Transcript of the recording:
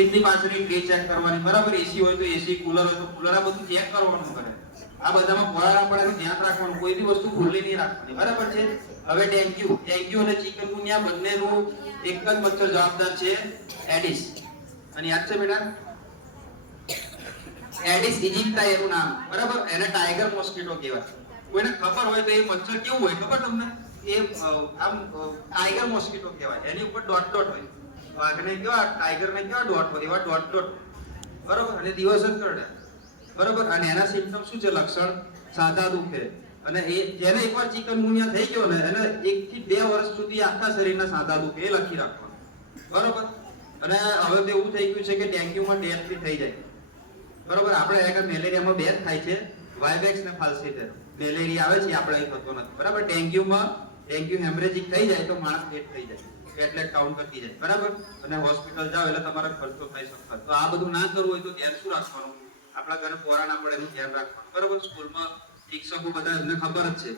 ફ્રીજની પાછળની fridge check કરવાની. બરાબર એસી હોય તો એસી કુલર હોય તો કુલર આ બધું ચેક કરવાનું કરે. આ બધામાં પોરાડા પડે ધ્યાન રાખવાનું. કોઈ બી વસ્તુ ખુલ્લી નહીં રાખવાની. બરાબર છે? હવે ડેન્ગ્યુ ડેન્ગ્યુ અને ચિકનગુનિયા બંનેનું એક જ મચ્છર જવાબદાર છે એડિસ અને યાદ છે બેટા? એડિસ ઇજિપ્તા એનું નામ. બરાબર? એને ટાઈગર મોસ્કીટો કહેવાય. કોઈને ખબર હોય તો એ મચ્છર કેવું હોય ખબર તમને? એ આમ ટાઈગર મોસ્કીટો કહેવાય. એની ઉપર ડોટ ડોટ હોય. વાઘને કેવા ટાઈગરને કેવા ડોટ હોય એવા ડોટ ડોટ બરોબર? અને દિવસ જ કરડે. બરોબર? અને એના સિમ્પટમ શું છે? લક્ષણ સાદા દુખે. અને એ જેને એકવાર ચિકનગુનિયા થઈ ગયો ને, એને એક થી બે વર્ષ સુધી આખા શરીરના સાદા દુખે, એ લખી રાખવાનું. બરોબર? અને હવે તો એવું થઈ ગયું છે કે ડેન્ગ્યુમાં ડેથ બી થઈ જાય. બરોબર? આપણે આગળ મેલેરિયામાં બે થાય છે. વાયબેક્સ ને ફાલ્સીટેર મેલેરિયા આવે છે આપણે અહીં થતો નથી. બરાબર? ડેન્ગ્યુમાં, ડેન્ગ્યુ હેમરેજિક થઈ જાય તો માણસ ડેથ થઈ જાય. પ્લેટલેટ કાઉન્ટ કરતી જાય. બરાબર? અને હોસ્પિટલ જાવ એટલે તમારે ખર્ચો થઈ શકતો તો આ બધું ના કરવું હોય તો ધ્યાન શું રાખવાનું? આપણા ઘરે પોરા ના પડે એનું ધ્યાન રાખવાનું. બરાબર? સ્કૂલમાં શિક્ષકો બધા એમને ખબર જ છે.